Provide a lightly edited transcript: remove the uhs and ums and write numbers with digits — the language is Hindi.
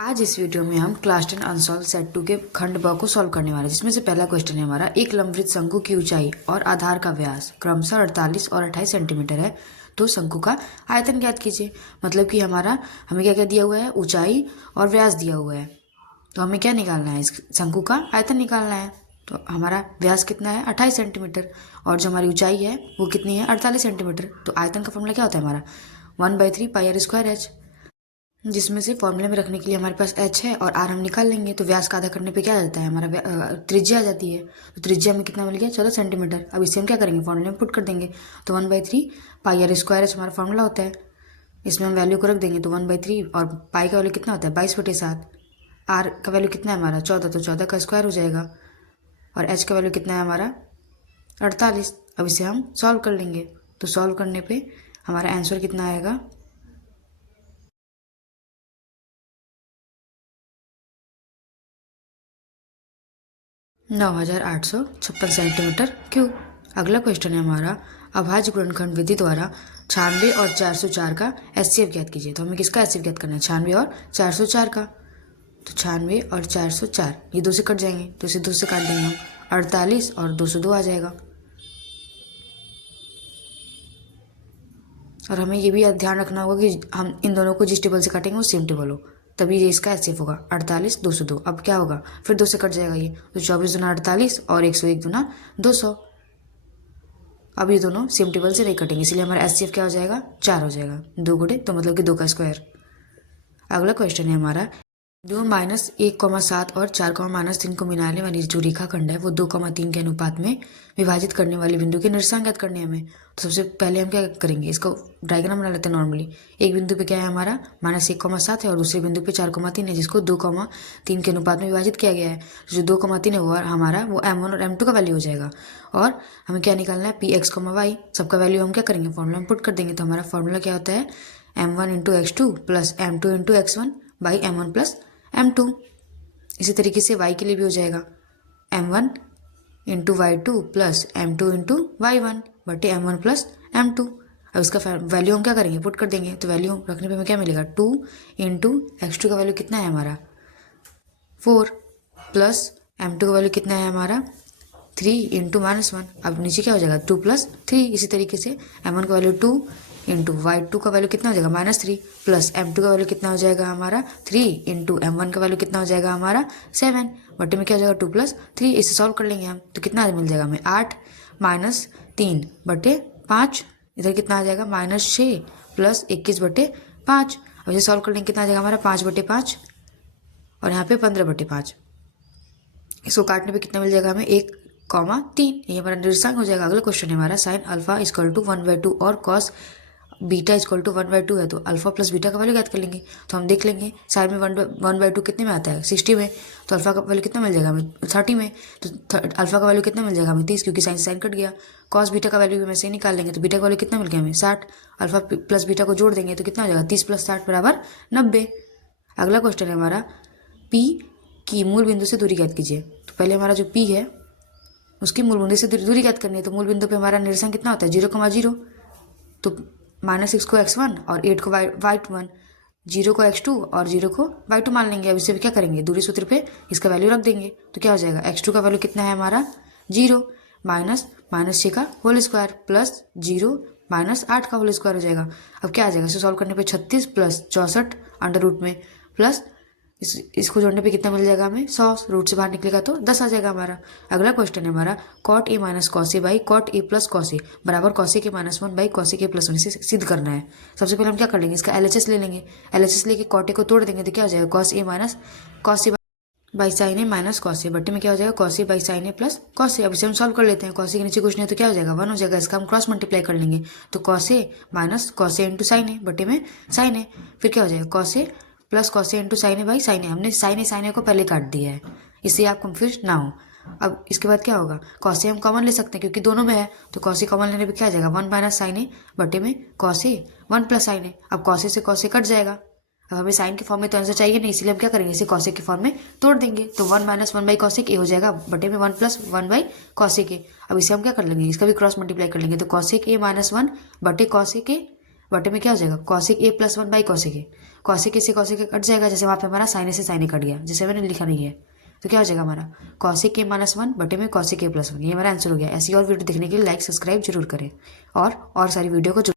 आज इस वीडियो में हम क्लास 10 अनसॉल्व सेट 2 के खंड ब को सॉल्व करने वाले हैं, जिसमें से पहला क्वेश्चन है हमारा। एक लंबवृत्त शंकु की ऊंचाई और आधार का व्यास क्रमशः 48 और 28 सेंटीमीटर है, तो शंकु का आयतन ज्ञात कीजिए। मतलब कि हमें क्या क्या दिया हुआ है, ऊंचाई और व्यास दिया हुआ है, तो हमें क्या निकालना है, इस शंकु का आयतन निकालना है। तो हमारा व्यास कितना है, 28 सेंटीमीटर, और जो हमारी ऊंचाई है वो कितनी है, 48 सेंटीमीटर। तो आयतन का फॉर्मूला क्या होता है हमारा, 1/3 πr²h, जिसमें से फॉर्मूले में रखने के लिए हमारे पास h है और r हम निकाल लेंगे। तो व्यास का आधा करने पे क्या आ जाता है, हमारा त्रिज्या आ जाती है। तो त्रिज्या में कितना मिल गया, 14 सेंटीमीटर। अब इससे हम क्या करेंगे, फॉर्मूले में पुट कर देंगे। तो 1/3 πr² हमारा फॉर्मूला होता है। इसमें हम वैल्यू को रख देंगे, तो 1/3 और पाई का वैल्यू कितना होता है, 22/7। r का वैल्यू कितना है हमारा, 14, तो 14 का स्क्वायर हो जाएगा। और h का वैल्यू कितना है हमारा, 48। अब इसे हम सॉल्व कर लेंगे। तो सॉल्व करने पर हमारा आंसर कितना आएगा, 9856 सेंटीमीटर क्यूब। अगला क्वेश्चन है हमारा, अभाज्य गुणनखंड विधि द्वारा 96 और 404 का एचसीएफ ज्ञात कीजिए। तो हमें किसका एचसीएफ ज्ञात करना है, 96 और 404 का। तो 96 और 404 ये 2 से कट जाएंगे, तो इसे 2 से काट देंगे हम, 48 और 202 आ जाएगा। और हमें ये भी ध्यान रखना होगा कि हम इन दोनों को जिस टेबल से काटेंगे वो सेम टेबल हो, तभी ये इसका एचसीएफ होगा। 48 202, अब क्या होगा, फिर 2 से कट जाएगा ये, तो 24 दूना 48 और 101 दूना 200। अब ये दोनों सेम टेबल से नहीं कटेंगे, इसलिए हमारा एचसीएफ क्या हो जाएगा, 4 हो जाएगा। 2 गुणे तो मतलब कि 2 का स्क्वायर। अगला क्वेश्चन है हमारा, जो -1,7 और 4,-3 को मिलाने वाली जो रेखाखंड है वो 2,3 के अनुपात में विभाजित करने वाले बिंदु के निर्देशांक ज्ञात करने हमें। तो सबसे पहले हम क्या करेंगे, इसको डायग्राम बना लेते हैं नॉर्मली। एक बिंदु पे क्या है हमारा, -1,7 है और दूसरे बिंदु पे 4,3 है, जिसको 2,3 के अनुपात में विभाजित किया गया है। जो 2,3 है वो हमारा वो m1 और m2 का वैल्यू हो जाएगा। और हमें क्या निकालना है, px, y, सबका वैल्यू हम क्या करेंगे, फॉर्मूला में पुट कर देंगे। तो हमारा फॉर्मूला क्या होता है, m1 × x2 + m2 × x1 / m1 + m2। इसी तरीके से y के लिए भी हो जाएगा, m1 × y2 + m2 × y1 बटे m1 + m2। अब इसका वैल्यू हम क्या करेंगे, पुट कर देंगे। तो वैल्यू रखने पे हमें क्या मिलेगा, 2 × x2 का वैल्यू कितना है हमारा, 4 + m2 का वैल्यू कितना है हमारा, 3 × -1। अब नीचे क्या हो जाएगा, 2 + 3। इसी तरीके से m1 का वैल्यू 2 × y2 का वैल्यू कितना हो जाएगा, -3 + m2 का वैल्यू कितना हो जाएगा हमारा, 3 × m1 का वैल्यू कितना हो जाएगा हमारा, 7 बटे में क्या हो जाएगा, 2 + 3। इसे सॉल्व कर लेंगे हम, तो कितना मिल जाएगा हमें, 8 - 3 बटे 5। इधर कितना आ जाएगा, -6 + 21 बटे 5। अब इसे सॉल्व कर लेंगे, कितना आ जाएगा हमारा, 5 बटे 5 और यहाँ पे 15 बटे 5। इसको काटने पे कितना मिल जाएगा हमें, 1,3। ये हमारा निर्देशांक हो जाएगा। अगला क्वेश्चन है हमारा, sin α = 1/2 और cos β = 1/2 है, तो अल्फा प्लस बीटा का वैल्यू ज्ञात कर लेंगे। तो हम देख लेंगे साइन में 1/2 कितने में आता है, 60 में। तो अल्फा का वैल्यू कितना मिल जाएगा हमें, 30 में। तो अल्फा का वैल्यू कितना मिल जाएगा हमें, 30, क्योंकि साइन से साइन कट गया। कॉस बीटा का वैल्यू भी वैसे ही निकाल लेंगे, तो बीटा का वैल्यू कितना मिल गया हमें, 60। अल्फा प्लस बीटा को जोड़ देंगे तो कितना हो जाएगा, 30 + 60 = 90। अगला क्वेश्चन है हमारा, पी की मूल बिंदु से दूरी ज्ञात कीजिए। तो पहले हमारा जो पी है उसकी मूल बिंदु से दूरी ज्ञात करनी है। तो मूल बिंदु पे हमारा निर्देशांक कितना होता है, 0,0। तो -6 को x1 और 8 को y1, 0 को x2 और 0 को y2 मान लेंगे। अब इससे क्या करेंगे, दूरी सूत्र पे इसका वैल्यू रख देंगे। तो क्या हो जाएगा, x2 का वैल्यू कितना है हमारा, 0 -6 का होल स्क्वायर प्लस 0 -8 का होल स्क्वायर हो जाएगा। अब क्या आ जाएगा, इसे सॉल्व करने पे 36 + 64 अंडर रूट में प्लस इसको जोड़ने पे कितना मिल जाएगा हमें, 100। रूट से बाहर निकलेगा तो 10 आ जाएगा हमारा। अगला क्वेश्चन है हमारा, cot a - cos a / cot a + cos a बराबर cos a के -1 / cos a के +1 से सिद्ध करना है। सबसे पहले हम क्या कर लेंगे, इसका LHS ले लेंगे। LHS लेके cot a को तोड़ देंगे तो क्या हो जाएगा, cos a - cos a / sin a - cos a बट्टे में क्या हो जाएगा, cos a / sin a + cos a। अब इसे हम सॉल्व कर लेते हैं। cos a के नीचे कुछ नहीं तो क्या हो जाएगा, 1 हो जाएगा। इसका हम क्रॉस मल्टीप्लाई कर लेंगे, तो cos a - cos a × sin a बट्टे में sin a। फिर क्या हो जाएगा, cos a + cos a × sin a / sin a। हमने sin a को पहले काट दिया है, इससे आप कंफ्यूज ना हो। अब इसके बाद क्या होगा, cos a हम कॉमन ले सकते हैं क्योंकि दोनों में है। तो cos a कॉमन लेने पे क्या आ जाएगा, 1 - sin a बटे में cos a 1 + sin a। अब cos a से cos a कट जाएगा। अब हमें साइन के फॉर्म में तो आंसर चाहिए नहीं, इसलिए हम क्या करेंगे, इसे cos a के फॉर्म में तोड़ देंगे। तो 1 - 1 / cos a हो जाएगा बटे में 1 + 1 / cos a। अब इसे हम क्या कर लेंगे, इसका भी क्रॉस मल्टीप्लाई कर लेंगे। तो cos a - 1 बटे cos a बटे में क्या हो जाएगा, cos a + 1 / cos a। Kaushik से कौशिक कट जाएगा, जैसे वहाँ पे हमारा साइन से साइन कट गया, जैसे मैंने लिखा नहीं है। तो क्या हो जाएगा हमारा कौशिक के -1 बटे में कौशिक के +1। ये हमारा आंसर हो गया। ऐसी और वीडियो देखने के लिए लाइक सब्सक्राइब जरूर करें और सारी वीडियो को